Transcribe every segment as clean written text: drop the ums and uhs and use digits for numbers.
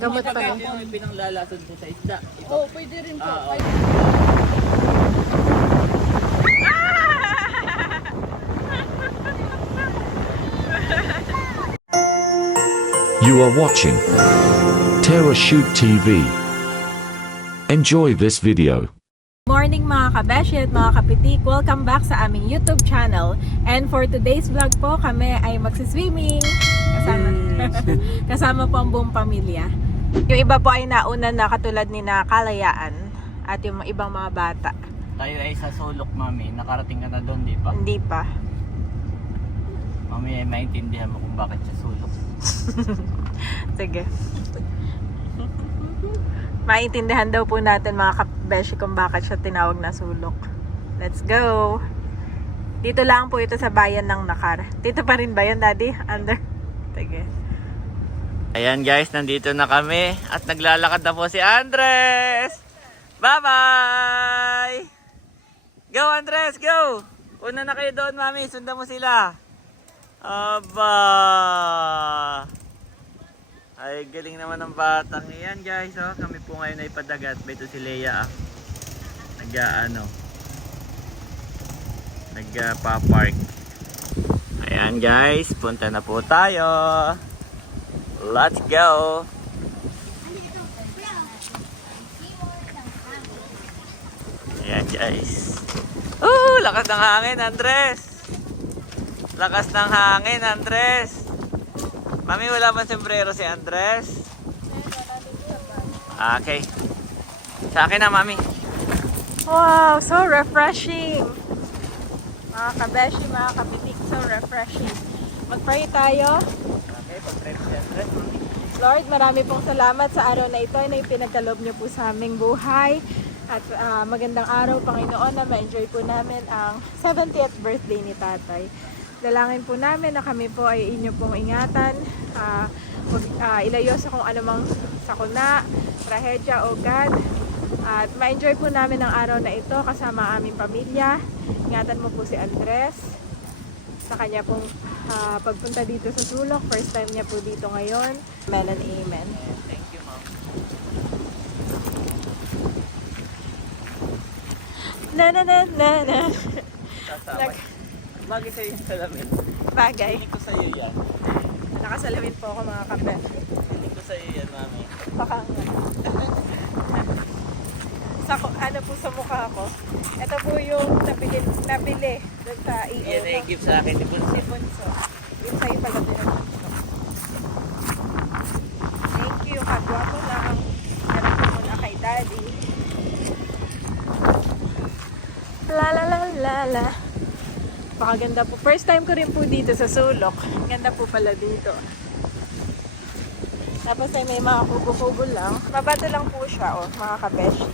Gamot pa Pagka rin. yung pinanglalason po sa isda. Oo, pwede rin po. Oo. You are watching Terra Shoot TV. Enjoy this video. Morning mga kabeshi at mga kapitik, welcome back sa aming YouTube channel. And for today's vlog po, kami ay magsiswimming kasama po ang buong pamilya. Yung iba po ay nauna na katulad ni na Kalayaan at yung ibang mga bata. Tayo ay sa sulok, mami. Nakarating ka na doon, di pa? Hindi pa. Mami ay maintindihan mo kung bakit sa sulok. Sige. Maintindihan daw po natin mga kabeshi kung bakit siya tinawag na sulok. Let's go! Dito lang po ito sa bayan ng Nakar. Dito pa rin ba yan, Daddy? Under? Sige. Ayan guys, nandito na kami at naglalakad na po si Andres! Bye-bye! Go Andres, go! Una na kayo doon, mami. Sundan mo sila. Aba! Ay, galing naman ng batang iyan guys. Oh. Kami po ngayon ay padagat. Ito si Leia. Nagpa-park. Ayan guys, punta na po tayo. Let's go! Ayan guys. Lakas ng hangin, Andres! Lakas ng hangin, Andres! Mami, wala bang sombrero si Andres? Okay. Sa akin na, mami. Wow, so refreshing! Mga kabeshi, mga kapitik, so refreshing. Mag-pray tayo. Okay, pag-trip si Andres, mami. Lord, marami pong salamat sa araw na ito na ipinagkaloob niyo po sa aming buhay. At magandang araw, Panginoon, na ma-enjoy po namin ang 70th birthday ni Tatay. Dalangin po namin na kami po ay inyo pong ingatan, ilayo sa kung anumang sakuna, trahedya o God. At ma-enjoy po namin ang araw na ito kasama ang aming pamilya. Ingatan mo po si Andres sa kanya pong pagpunta dito sa sulok. First time niya po dito ngayon. Amen and amen. Thank you, ma'am. Na na na na na. Sasama. Bagay sa'yo yung salamin. Bagay. Hindi ko sa'yo yan. Nakasalamin po ako mga kape. Hindi ko sa'yo yan, mami. Baka ano po sa mukha ko. Ito po yung nabili doon sa EO. Yan ay gift sa akin ni Bunso. Si Bunso. Yung sa'yo pala pinag-Bunso. Thank you. Kagwapo lang. Meron ko muna kay Daddy. La la la la la. Pakaganda po. First time ko rin po dito sa sulok. Ganda po pala dito. Tapos ay may mga kubo-kubo lang. Mabato lang po siya, oh, mga kabeshi.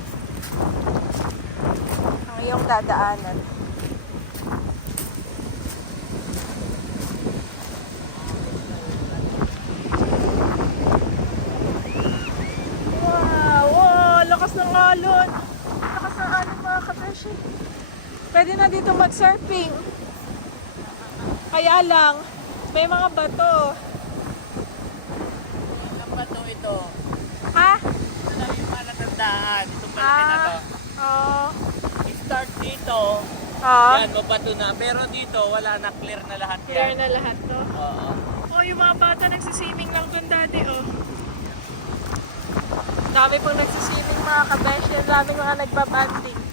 Ang iyong dadaanan. Wow! Wow! Lakas ng alon! Lakas ng alon, mga kabeshi. Pwede na dito mag-surfing. Kaya lang, may mga bato. Ang bato ito. Ha? Ito na yung palatandaan. Itong malaki na to. Oo. I-start dito. Oo. Yan, mabato na. Pero dito, wala na. Clear na lahat yan. Clear na lahat to. Oo. Oh, yung mga bata nagsiswimming lang dun dati, oh. Dami pong nagsiswimming mga kabeshi. Ang daming mga nagbabanding.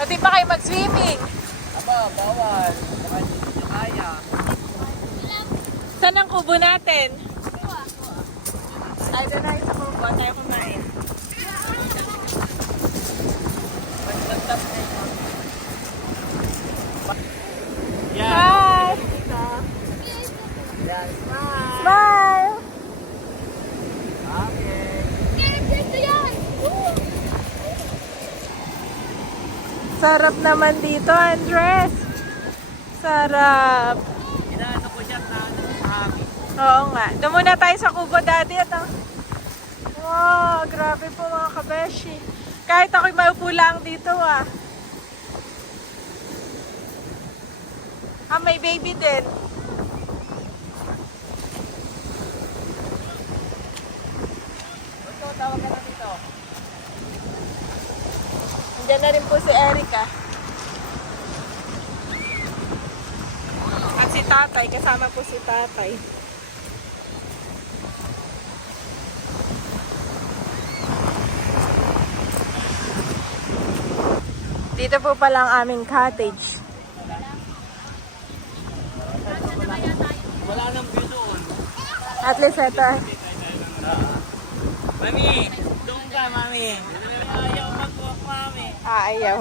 Pati pa kayo mag-swimming. Aba, bawal. Baka hindi nyo kaya. Saan ang kubo natin? Ay, doon tayo sa kubo. Tayo kumain. Pagtagtap na ito. Yan. Hi! Yan. Smile! Okay. Sarap naman dito, Andres. Sarap. Inaano ko siya na hangin. Oo nga. Doon muna tayo sa kubo dati. At wow, grabe po mga kabeshi. Kahit ako'y maupo lang dito ah. May baby din. po si Erica. At si tatay, kasama po si tatay. Dito po pala ang aming cottage. Wala nang view doon. At least ito. Mami, doon ka, mami. Ayaw mag-walk, mami. Ayaw.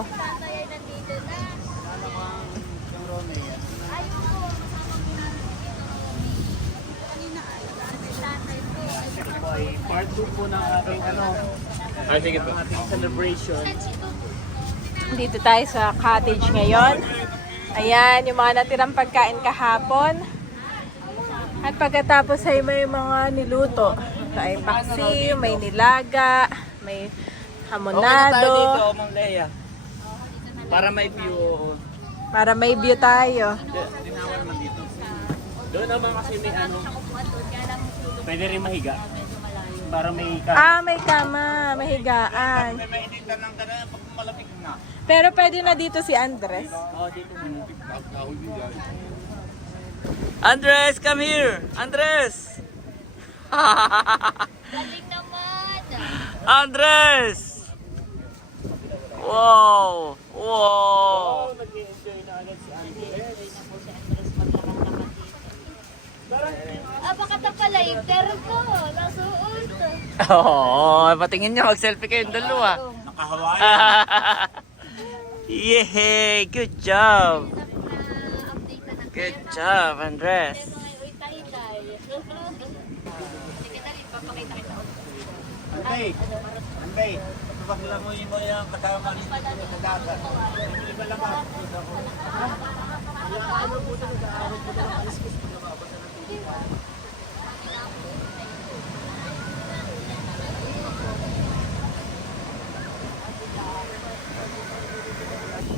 Part 2 po ng ating sige po. Ating celebration. Dito tayo sa cottage ngayon. Ayan, yung mga natirang pagkain kahapon. At pagkatapos ay may mga niluto. Ito ay paksiw, may nilaga, may Okay na tayo dito, hamonado. Ma'am Leia. Para may view. Para may view tayo. Dinawa naman dito. Doon naman kasi may pwede rin mahiga. Para may May kama, may higaan. mainitan ng ganun pag malapit na. Pero pwede na dito si Andres. Oh, dito muna. Andres, come here! Andres! Galing naman! Andres! Wow! Wow! Nag-enjoy na agad si Andres. Baka pala yung terno, nasuot. Oh, patingin niya, mag-selfie kayong dalawa. Nakahawaii. Yay! Good job! Good job, Andres. Uy, tahi-tay. Sige na rin, papakita kita. Antay, antay. Paglamuin mo yung kasama rin sa dagat. Hindi ba lang ako?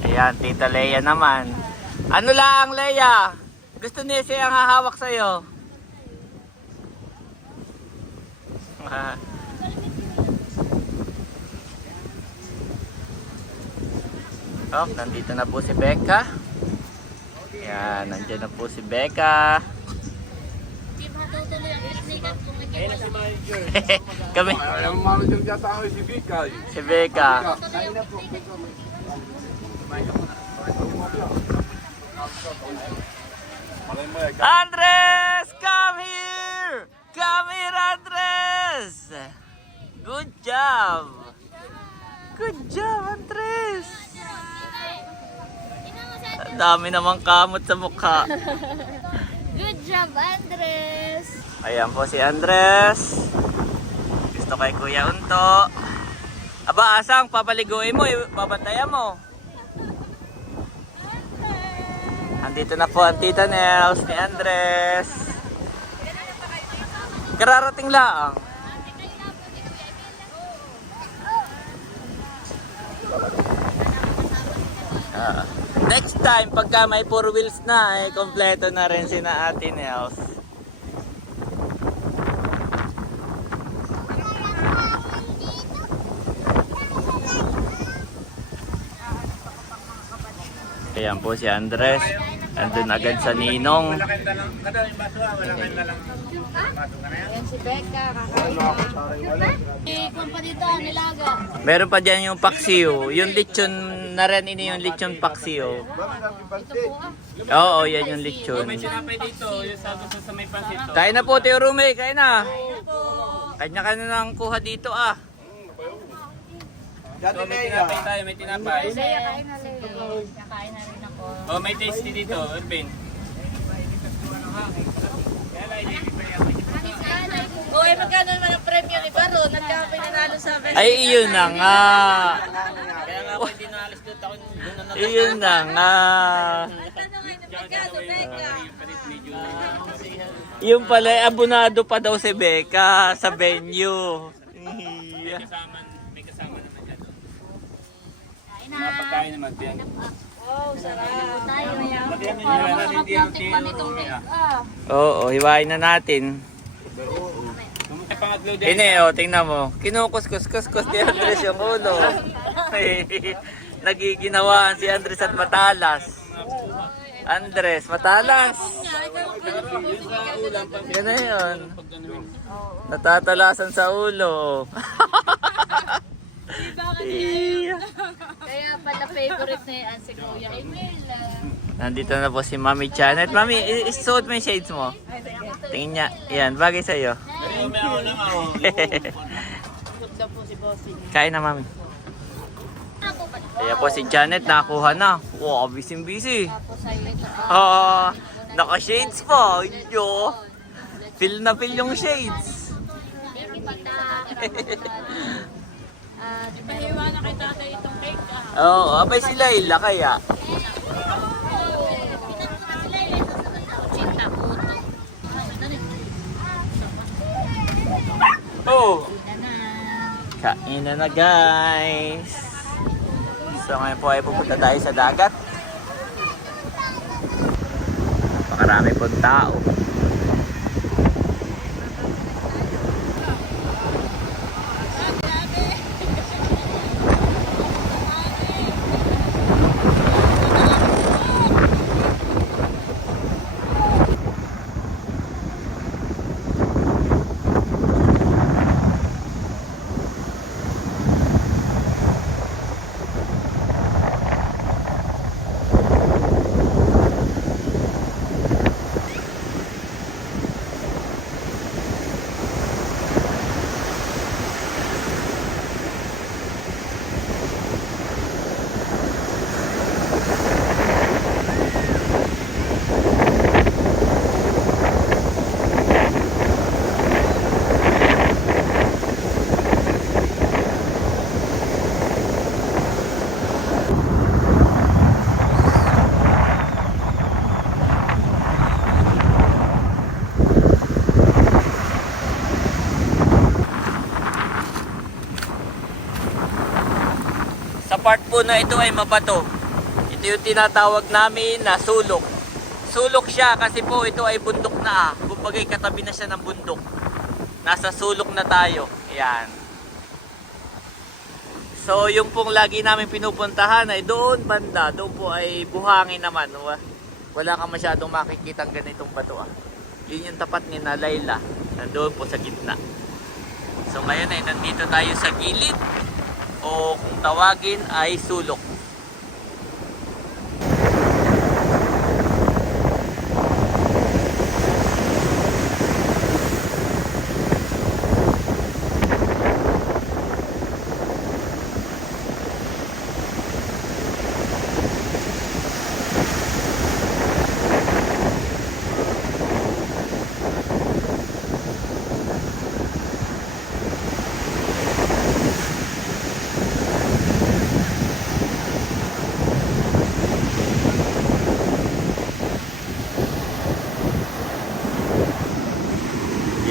Ayan, Tita Leia naman. Ano lang, Leia? Gusto niya siya ang hahawak sa'yo. Oh, nandito na po si Becca. Ayan, nandiyan na po si Becca. Hindi matutuloy ang iklikan kung may Ayun na si manager. Kami, Ang manager yata ako si Vika. si Becca. tuloy ang iklikan. Andres, come here! Come here, Andres! Good job! Good job, Andres! Ang dami namang kamot sa mukha. Good job, Andres! Ayan po si Andres. Gusto kay Kuya Unto. Aba, asang papaliguin mo, babantayan mo. Andito na po ang Tita Nels ni Andres. Kararating lang. Next time, pagka may 4 wheels na, kompleto na rin si na Ate Nels. Ayan po si Andres. Andun agad sa ninong. Wala kayong dalang, kada yung baso wala kayong dalang baso ka na yan. Yan si Becca, kakain kung pa dito, nilaga. Meron pa dyan yung paksiw. Yung lechon na rin ini yung lechon paksiw. Oo, yan yung lechon. Sinapay dito, yung sa gusto sa may pansit. Kain na po, Teo Rume. Kain na. Kanya ka na nang kuha dito ah. Dati So, may tinapay tayo, may tinapay. Kakain na rin. Kakain na rin ako. Oh, may tasty dito, Irvin. Uy, magkano naman ang premyo ni Baro? Nagkapinanalo sa best. Ay, iyon na nga. Kaya nga ako hindi naalis doon ako doon na Iyon na nga. Tanongin na magkano, Becca? Yung pala, abonado pa daw si Becca sa venue. may kasama naman dyan. Kain na. Mga pagkain naman diyan. Oh, sarap. Tayo. Lagyan mo Para yun, masarap hindi yung yung tikman nitong Becca. Oo, hiwain na natin. May pangatlo din. Ini, oh, tingnan mo. Kinukus-kus-kus-kus ni Andres yung ulo. Nagiginawaan si Andres at Matalas. Andres, Matalas. Yan na yun. Natatalasan sa ulo. Iya. Kaya pala favorite na yan si Kuya Emil. Nandito na po si Mami Janet. Mami, isuot mo yung shades mo. Tingin niya. Yan, bagay sa'yo. Kain na, Mami. Kaya po si Janet nakuha na. Wow, busy-busy. Tapos ay ito. Naka-shades pa. Yo. Feel na feel yung shades. Pahiwa na kay tatay itong cake. Oo, abay si Layla kaya. Oh. Kain na guys. So ngayon po ay pupunta tayo sa dagat. Makarami pong tao. Sa part po na ito ay mabato. Ito yung tinatawag namin na sulok. Sulok siya kasi po ito ay bundok na. Kumpagay katabi na siya ng bundok. Nasa sulok na tayo. Ayan. So yung pong lagi namin pinupuntahan ay doon banda. Doon po ay buhangin naman. Wala kang masyadong makikita ganitong bato. Yun yung tapat ni na Layla. Nandoon po sa gitna. So ngayon ay nandito tayo sa gilid. O kung tawagin ay sulok.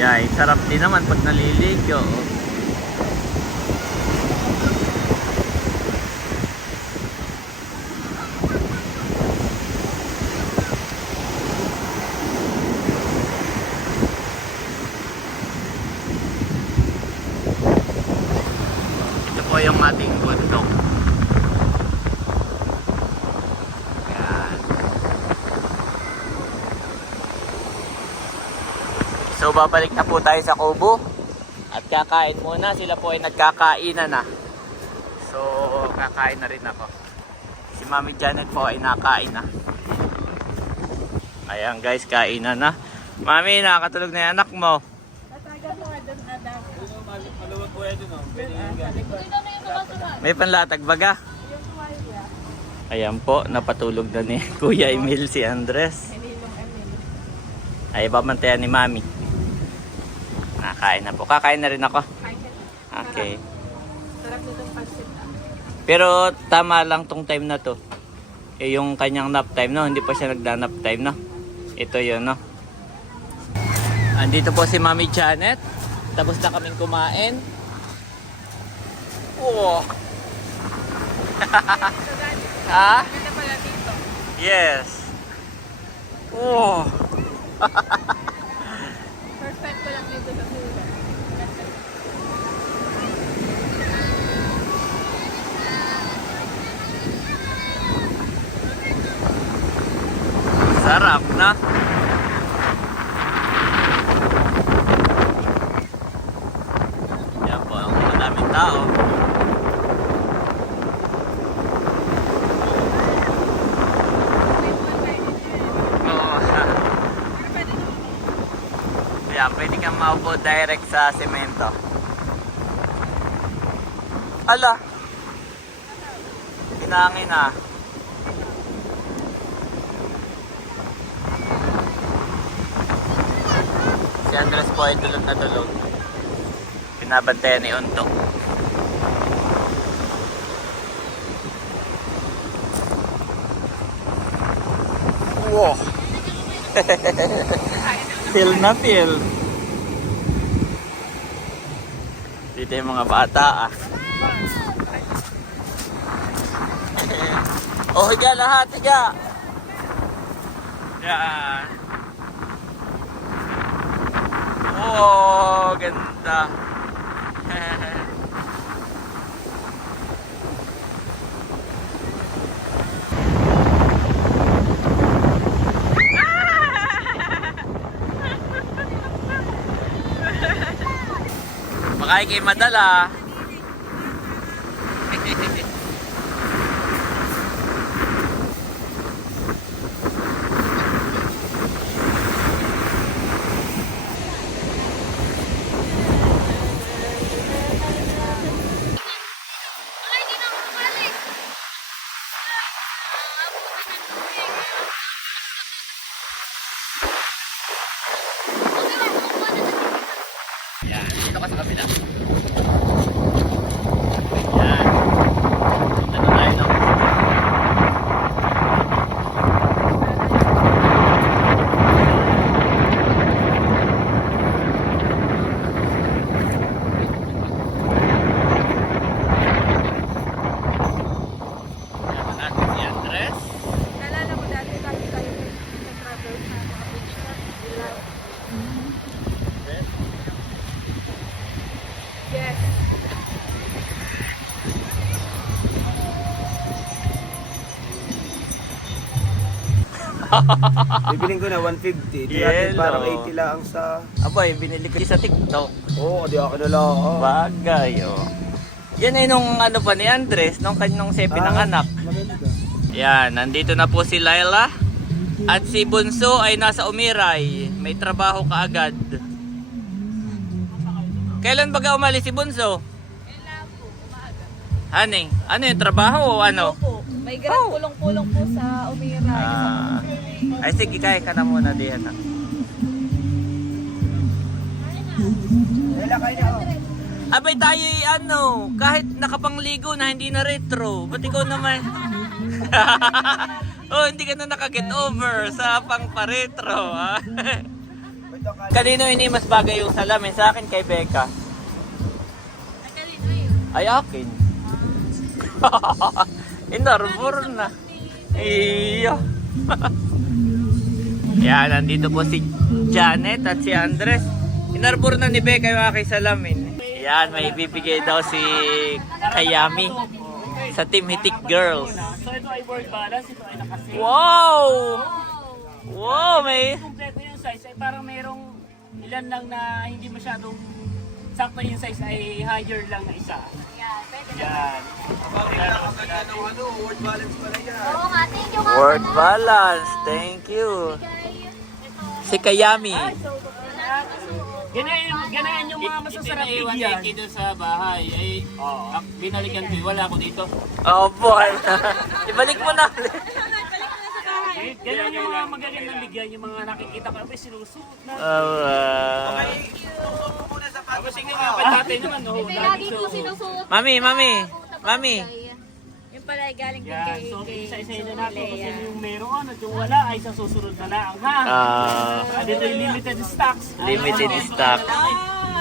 Yeah, sarap din naman pag naliligo. Ito po yung ating bundok. Yan. So babalik na po tayo sa kubo at kakain muna. Sila po ay nagkakainan na. So kakain na rin ako. Si Mami Janet po ay nakain na. Ayan guys, kainan na. Mami, nakakatulog na yung anak mo. Tatagan mo nga doon, Adam. Maluwag po yan dun. May panlatag baga. Yung tuwalya. Ayan po, napatulog na ni Kuya Emil si Andres. Ninong Emil. Ay, babantayan ni Mami. Nakain na po. Kakain na rin ako. Kain ka na. Okay. Sarap nitong pansit. Pero tama lang tong time na to. Eh, yung kanyang nap time, no? Hindi pa siya nagda-nap time, no? Ito yun, no? Andito po si Mami Janet. Tapos na kaming kumain. Oh. Ha? Ganda pala dito. Yes. Oh. First time ko lang dito sa Sula. Sarap na. Yan po, ang madaming tao. Oo. Yan, pwede kang maupo direct sa semento. Ala! Pinangin na. Si Andres po ay tulog na tulog. Pinabantayan ni Unto. Wow! Feel na feel. Dito yung mga bata ah. Oh, higa lahat, higa! Yan. Oh, ganda. Baka kayo madala. Ay, di na ako bumalik. Yan, dito ka sa kabila. Yan. Dito tayo ng Yan, natin si Andres. Naalala mo dati tayo nag-travel sa mga beach na. Yes. Bibiling ko na 150. Di Yellow. natin parang 80 lang sa... Aboy, binili ko sa TikTok. Oo, di ako na lang. Bagay, oh. Yan ay nung ano pa ni Andres, nung kanyang sepi ng anak. Maganda. Yan, nandito na po si Laila. At si Bunso ay nasa Umiray. May trabaho kaagad. Kailan ba ka umalis si Bunso? Haning, ano yung trabaho o ano? Opo. May grant pulong-pulong po sa Umira. Ay sige, kaya ka na muna diyan. Wala kayo na. Abay tayo ano, kahit nakapangligo na hindi na retro. Ba't ikaw naman? Oh, hindi ka na nakaget over sa pang pa-retro. Ha? Kanino ini mas bagay yung salamin? Sa akin kay Becca. Ay akin. Inarbor na. Iya. Yan, nandito po si Janet at si Andres. Inarbor na ni Becca yung aking salamin. Yan, may bibigay daw si Kayami sa Team Hitik Girls. So ito ay word balance, ito ay nakasave. Wow! Wow, may... Kompleto yung size ay parang mayroong ilan lang na hindi masyadong sakto yung size ay higher lang na isa. Yan. Word balance pala yan. Oo nga, thank you nga. Word balance, thank you. Si Kayami. Ganyan yung mga masasarap bigyan. Ito sa bahay ay binalikan ko, wala ko dito. Oh boy. Ibalik mo na. Ganyan yung mga magagandang bigyan, yung mga nakikita ko, ay sinusuot na. Tapos sige nga, pati naman, no? May lagi po sinusuot. Mami. Yung pala ay galing din Yan, so isa-isa na natin kung sino yung meron at yung wala ay sa susunod na lang, ha? Dito yung limited stocks. Limited stock.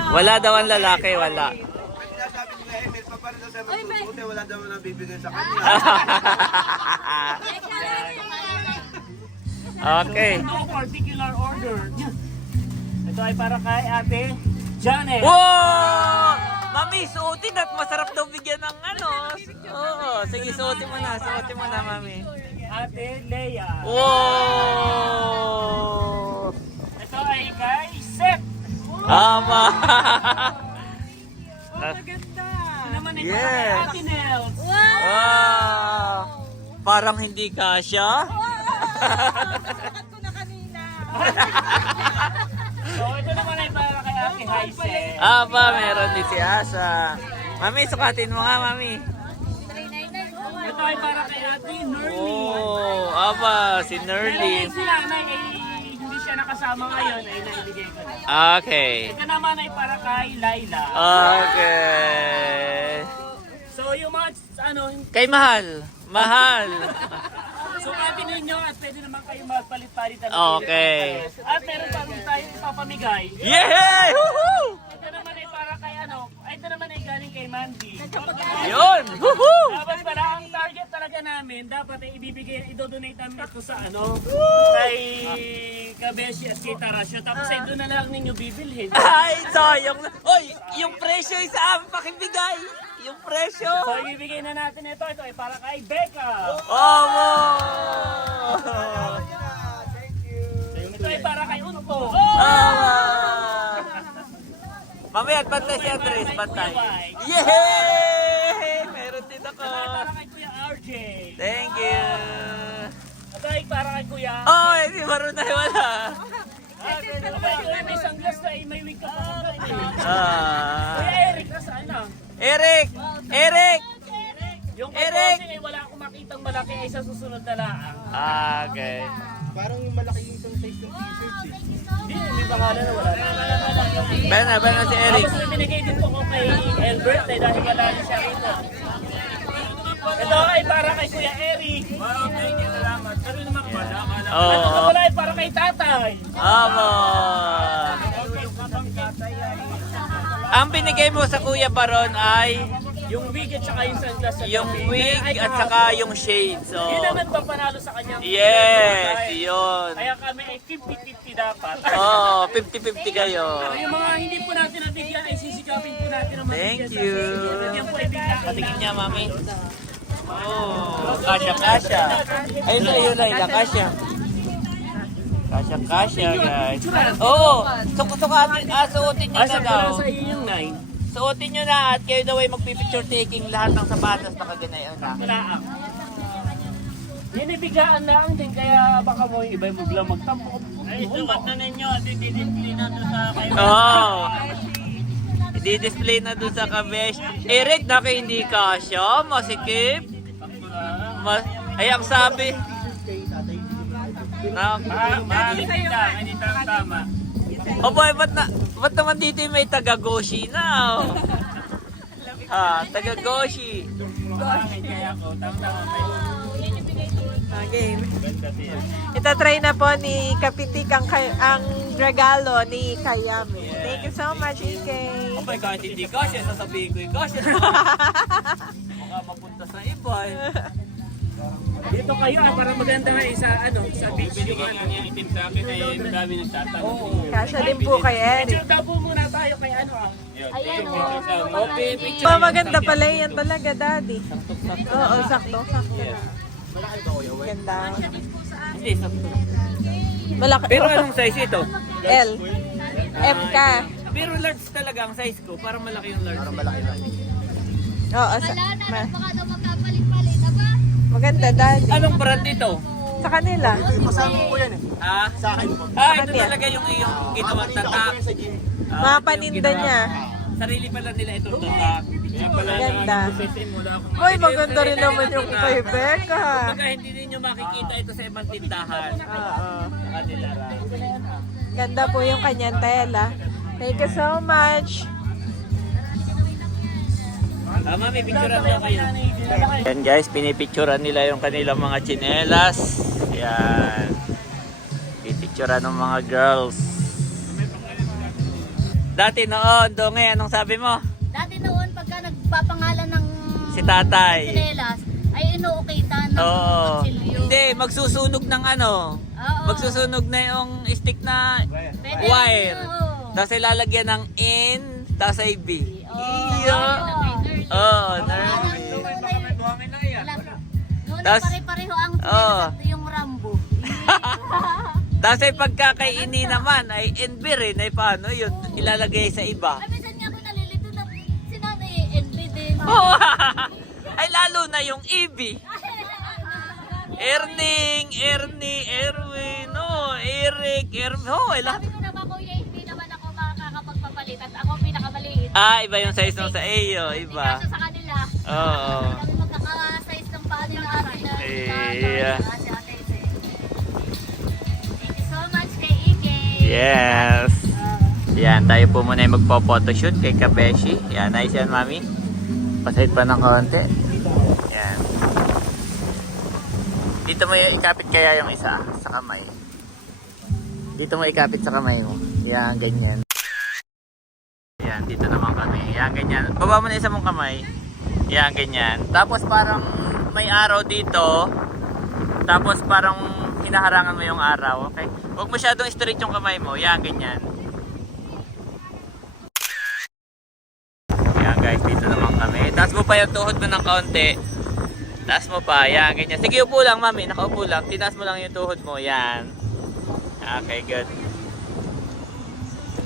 Wala daw ang lalaki, wala. Sabi nila, may papalit sa mga wala daw na bibigay sa kanya. Okay. No particular order. Ito ay para kay Ate Janet. Wow! Mami, suotin at masarap daw bigyan ng ano. Oo, sige, suotin mo na, Mami. Ate Leia. Wow! Ama. Maganda. Ito naman ay Yes. para kay Ate Nels. Wow. Parang hindi kasya. Sakat ko na kanina. So, ito naman ay para kay Ate Haisen. Aba, meron din si Asa. Mami, sukatin mo nga, Mami. Ito ay para kay Ate Nerly. Oh, aba, si Nerly. Si nanay ay hindi siya nakasama ngayon ay naibigay ko na. Okay. Ito naman ay para kay Laila. Okay. So yung mga ano, Kay Mahal. Mahal. sukatin ninyo at pwede naman kayo magpalit-palit. Okay. At meron pa rin tayong ipapamigay. Yay! Woohoo! Ito naman ay para kay ano, ay ito naman ay galing kay Mandy. Yun! Woohoo! Dapat pala, ang target talaga namin, dapat ay ibibigay, idodonate namin ito sa ano, kay Kabeshi at kay Tarasio. Tapos ay doon na lang ninyo bibilhin. Ay, sayang na. Oy, yung presyo ay sa amin pakibigay. Yung presyo. So ibibigay na natin ito. Ito ay para kay Becca. Omo! Ito ay para kay Unto. Tama! Mamaya, bantay si Andres, bantay. Yay! Meron din ako. Ito ay para kay Kuya RJ. Thank you. Ito ay para kay Kuya. Oh, hindi marunay wala. Ito ay may sunglass na ay may wig ka pa. Ah. Kuya Eric, nasaan na? Eric! Eric! Yung Eric! kay ay wala akong makitang malaki ay sa susunod na laang. Okay. Parang yung malaki yung size ng t-shirts eh. Hindi, may pangalan na wala. Bana si Eric. Tapos may binigay din po ko kay Albert eh, dahil wala na siya rito. Ito ay para kay Kuya Eric. Wow, thank you, salamat. Pero naman ko wala. Oo. Ito pala ay para kay Tatay. Amo. Ang binigay mo sa Kuya Baron ay Yung wig at saka yung sunglass. at yung kape. wig Ay, at saka yung shades. So, Yun naman ba panalo sa kanyang yes, Ay, yun. Kaya kami ay 50-50 dapat. Oh, 50-50 kayo. Pero yung mga hindi po natin nabigyan ay sisikapin po natin ang Thank mabigyan sa you. susunod. Yan po ay biglaan Patingin lang. niya, Mami. Oh, kasya. Ayun sa iyo, Laila, kasya. Kasya, guys. Oo, suotin niyo Asa na ko daw. na sa iyo yung 9. Suotin nyo na at kayo daw ay magpipicture taking lahat ng sapatos na kaganayon na. Malaang. Yan ay biglaan lang din kaya baka mo yung iba yung biglang magtampo. Ay, sukat na ninyo at i-display na doon sa kayo. Oo. I-display na dun sa kabesh. Eric, naki hindi kasya, masikip. Ay, ang sabi. Hindi tama. Aboy, ba't naman dito yung may taga-goshi na? Oh. Ah, taga-goshi. Kaya ko, tama-tama. Okay. Ito try na po ni Kapitik ang regalo ni Kayami. Thank you so much, Ike. Aboy, kahit hindi kasya, sasabihin ko yung kasya. Baka mapunta sa iba. Dito kayo parang maganda nga sa sa beach. Binigay lang yung itim sa akin ay madami nagtatanong. Kasya din po kay Eric. Picture tapo muna tayo kay Ayan o. Okay, picture. Maganda pala yan talaga, Daddy. Oo, sakto. Sakto na. Ganda. Hindi, sakto. Malaki. Pero anong size ito? L. M ka. Pero large talaga ang size ko. Parang malaki yung large. Parang malaki lang. Oo, Wala na, baka daw magkapalit-palit. Aba? maganda, Daddy. Anong brand ito? Sa kanila. Masama ko yan eh. Ah? Sa akin po. Ah, ito Bakit yan? talaga yung ginawang tatak. Sa gym. Mga paninda niya. Sarili pala nila itong tatak. Maganda. Uy, maganda rin naman yung kay Becca. Pagka hindi ninyo makikita ito sa ibang tindahan. Oo. Sa kanila lang. Ganda po yung kanyang tela. Thank you so much. Mami, picturean mo kayo. Yan guys, pinipicturean nila yung kanilang mga tsinelas. Yan. Pipicturean ng mga girls. Dati noon, Donge, anong sabi mo? Dati noon, pagka nagpapangalan ng Si tatay. sinelas, ay inuukitan ng Oo. kutsilyo. Hindi, magsusunog ng ano. Oo. Magsusunog na yung stick na Pwede wire. rin, oo. Tapos ilalagyan ng N, tapos ay B. Oo. Oo, nervy. Noon Tas- pare-pareho ang Oo. sinelas at yung Rambo. Tapos ay pagkakaini naman ay NB rin ay paano yun ilalagay sa iba. Ay, minsan nga ako nalilito na si nanay NB din. Oh, ay lalo na yung EB. Erning, Erwin, no, Eric, oh, Sabi ko naman kuya, hindi naman ako makakapagpapalit at ako pinakamaliit. iba yung size nung sa iyo, Hindi iba. kasya sa kanila. Oo. Kami magkaka-size ng paa nila ate na. Yeah. Ate, ate. Thank you so much kay Ike. Yes. Yan, tayo po muna yung magpo-photoshoot kay Kabeshi. Yan, nice yan, mami. Pasahit pa ng konti. Yan. Dito mo ikapit kaya yung isa sa kamay. Dito mo ikapit sa kamay mo. Yan, ganyan. Yan, dito naman kami. Yan, ganyan. Baba mo na isa mong kamay. Yan, ganyan. Tapos parang may araw dito. Tapos parang hinaharangan mo yung araw. Okay? Huwag masyadong straight yung kamay mo. Yan, ganyan. Yan guys, dito naman kami. Taas mo pa yung tuhod mo ng kaunti. Taas mo pa. Yan, ganyan. Sige, upo lang, mami. Nakaupo lang. Tinaas mo lang yung tuhod mo. Yan. Okay, good.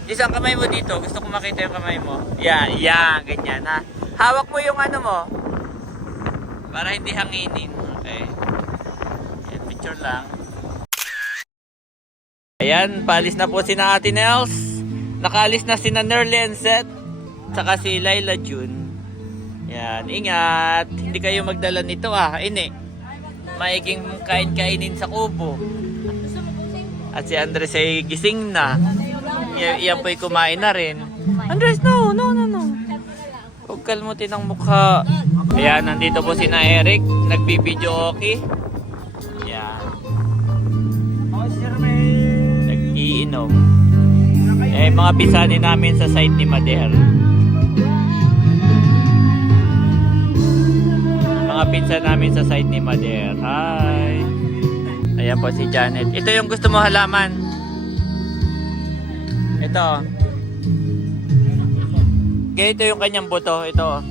Isang kamay mo dito. Gusto ko makita yung kamay mo. Yan, yan, ganyan ha. Hawak mo yung ano mo. Para hindi hanginin. Okay. Yan, picture lang. Ayan, paalis na po si na Ate Nels. Nakaalis na si na Nerly and Seth. Saka si Laila June. Yan, ingat. Hindi kayo magdala nito ini. Maiging kain-kainin sa kubo. At si Andres ay gising na. Iyan po'y kumain na rin. Andres, no. Huwag kalmutin ang mukha. Ayan, nandito po si na Eric. Nagbibideo okay. Ayan. Nag-iinom. Mga pisani namin sa site ni Mader. Mga pinsan namin sa site ni Mader. Hi. Ayan po si Janet. Ito yung gusto mo halaman. Ito. Kaya ito yung kanyang buto. Ito.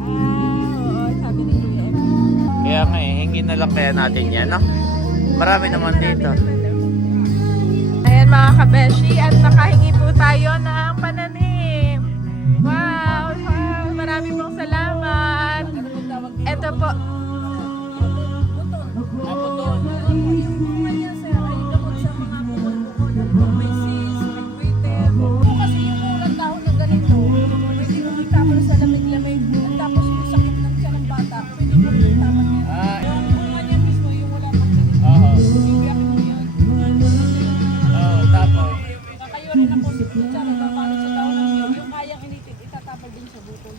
Oo, sabi ni Kuya. Kaya nga hingin na lang kaya natin yan, no? Marami naman dito. Ayan mga kabeshi, at nakahingi po tayo ng pananim. Wow, marami pong salamat. Ito po. Kasi yung ulang dahon na ganito, pwede mo itapon sa lamig-lamig. Tapos yung sakit ng siya ng bata, pwede mo itapon yan. Yung bunga niya mismo, yung wala pang ganito. Ibiyak mo yan. Tapos. Kakayo rin ako sa kutsara, papalot sa dahon ng niyog. Yung kayang initid, itatapal din sa butol.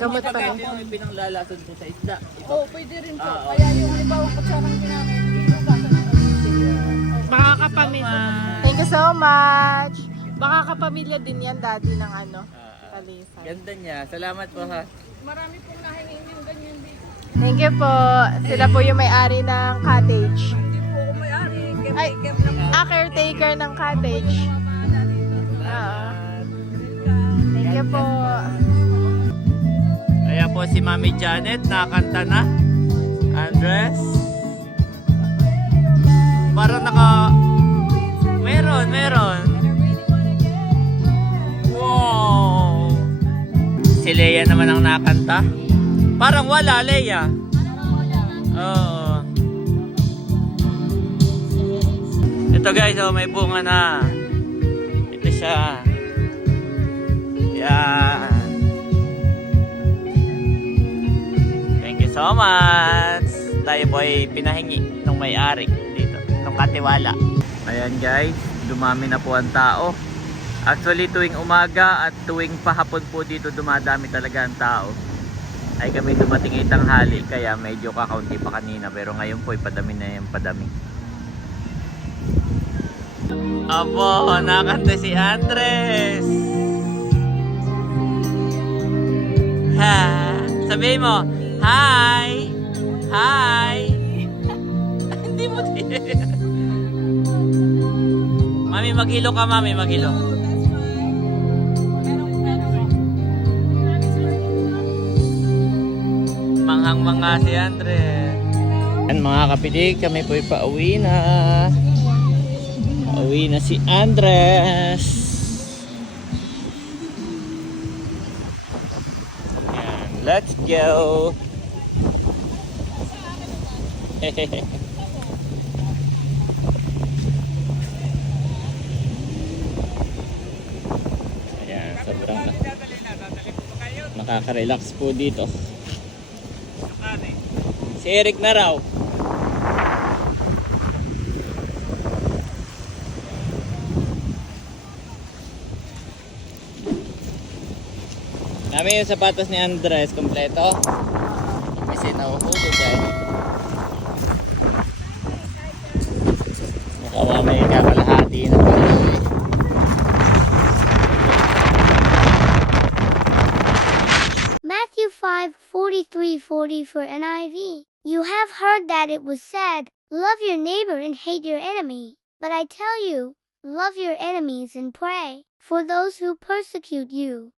Gamot pa rin. Yung pinanglalason po sa isda. Oo, pwede rin po. Kaya yung halimbawa kutsarang ginamit, inugasan ng pag-isip. Baka kapamilya. Thank you so much. Baka kapamilya din yan, daddy ng Talisay. Ganda niya. Salamat po ha. Marami pong nahingin yung ganyan dito. Thank you po. Sila po yung may-ari ng cottage. Hindi po ako may-ari. Ay, caretaker ng cottage. Oo. Thank you po. Ayan po si Mami Janet. Nakakanta na. Andres. Parang Meron. Wow. Si Leia naman ang nakanta. Parang wala, Leia. Oo. Ito guys, may bunga na. Ito siya. Yan. Thank you so much. Tayo po ay pinahingi ng may-ari dito, ng Katiwala. Ayan guys, dumami na po ang tao. Actually tuwing umaga at tuwing pahapon po dito dumadami talaga ang tao. Ay kami dumating ay tanghali kaya medyo kakaunti pa kanina, pero ngayon po ay padami na yung padami. Apo, nakanta si Andres. Ha, sabihin mo, hi. Hindi mo din. Mami, maghilo ka, mami, maghilo. Manghang-manga si Andre. Yan mga kapidik, kami po'y pauwi na. Pauwi na si Andres. Yan, let's go. Ayan, sobrang nakaka-relax po dito. Si Eric na raw. Namin yung sapatos ni Andres, kompleto. Kasi nahuhulog eh. Mukha may kakalahati na pala eh. Matthew 5:43-40 for NIV. You have heard that it was said, love your neighbor and hate your enemy. But I tell you, love your enemies and pray for those who persecute you,